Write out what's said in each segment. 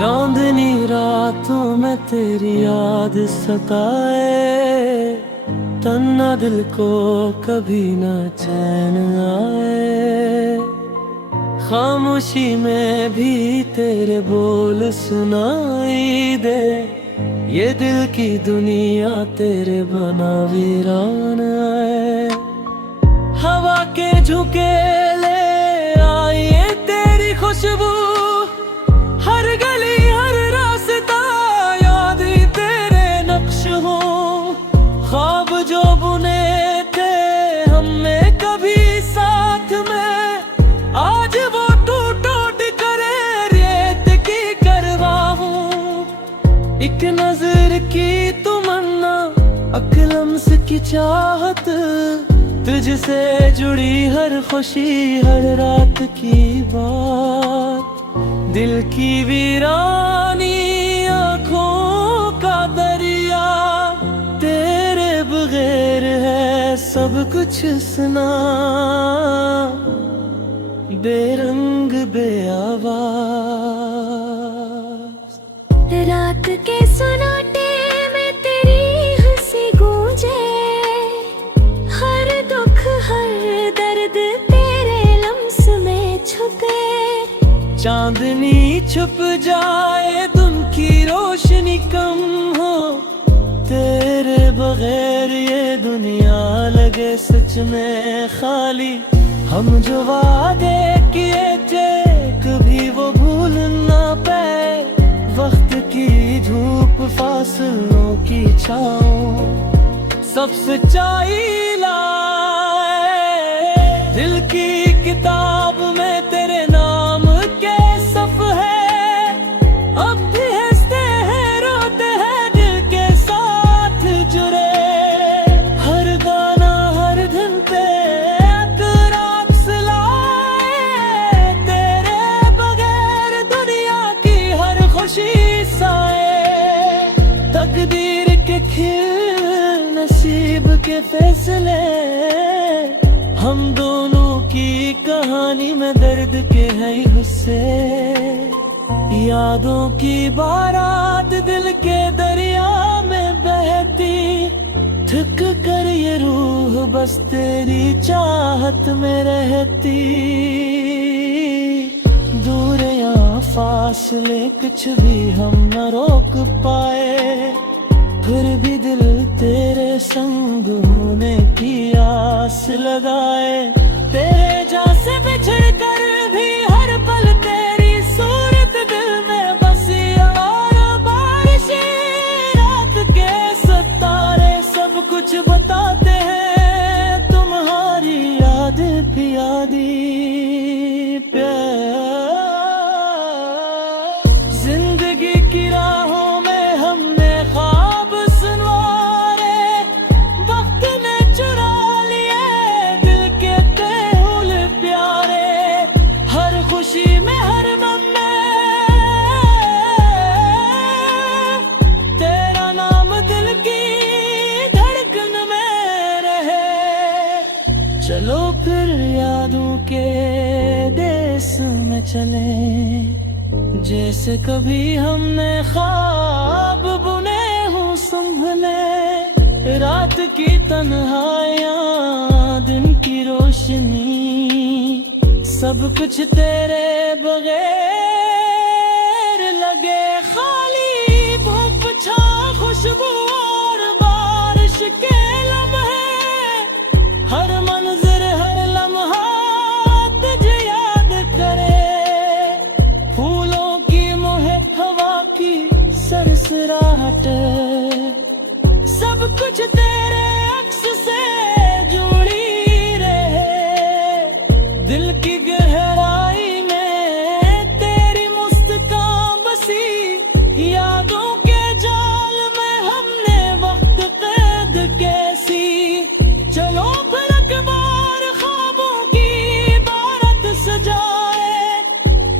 चांदनी रातों में तेरी याद सताए, तन्ना दिल को कभी ना चैन आए। खामोशी में भी तेरे बोल सुनाई दे, ये दिल की दुनिया तेरे बना वीरान आए। हवा के झुके ले आई है तेरी खुशबू, हर गली हर रास्ता याद ही तेरे नक्श हो। ख्वाब जो बुने थे हमें कभी साथ में, आज वो टूट टूट करे रेत की करवा हूँ। एक नजर की तमन्ना, अकलम्स की चाहत, तुझसे जुड़ी हर खुशी हर रात की बात। दिल की वीरानी आँखों का दरिया, तेरे बगैर है सब कुछ सुना, बेरंग बेआवाज। रात के सन्नाटे में तेरी हंसी गूंजे, हर दुख हर दर्द तेरे लम्स में छुपे। चांदनी छुप जाए दिन की रोशनी कम हो, तेरे बगैर ये दुनिया लगे सच में खाली। हम जो वादे किए थे कभी वो भूल ना पाए, वक्त की धूप फासलों की छाँव सब सच्चाई लाए। दिल की किताब में तेरे नाम के सफ है, अब भी हंसते हैं रोते हैं दिल के साथ जुड़े। हर गाना हर धुन पे रात लाए, तेरे बगैर दुनिया की हर खुशी साए। तकदीर के खेल नसीब के फैसले, हम दोनों की कहानी में दर्द के है गुस्से। यादों की बारात दिल के दरिया में बहती, थक कर ये रूह बस तेरी चाहत में रहती। दूर या फासले कुछ भी हम न रोक पाए, फिर भी दिल तेरे संग होने की आस लगाए। तेरे जैसे बिछड़ कर भी हर पल तेरी सूरत दिल में बसी, और बारिशें रात के सितारे सब कुछ बताते हैं, तुम्हारी याद प्यारी प्यार। जिंदगी की राहों में हमने ख्वाब सुनवारे, वक्त ने चुरा लिए दिल के तेहुल प्यारे। हर खुशी में हर गम में तेरा नाम दिल की धड़कन में रहे। चलो फिर यादों के देश में चले, जैसे कभी हमने ख्वाब बुने हूँ संभले। रात की तन्हाइयाँ दिन की रोशनी, सब कुछ तेरे बगैर लगे खाली। धूप छाँव खुशबू और बारिश के लम्हे, हर मंजर हर लम्हा तुझे याद करे। फूलों की महक हवा की सरसराहट, सब कुछ तेरे अक्स से जुड़ी रहे। दिल की गहराई में तेरी मुस्कान बसी, यादों के जाल में हमने वक्त कैद कैसी। चलो फिर एक बार ख्वाबों की बारात सजाए,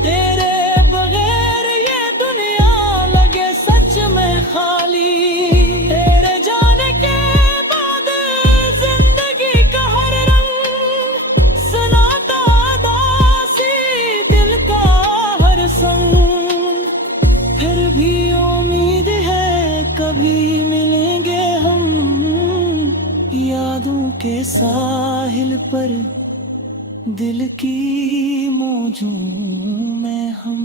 तेरे बगैर ये दुनिया लगे सच में खाली। तेरे जाने के बाद यादों के साहिल पर दिल की मौजों में हम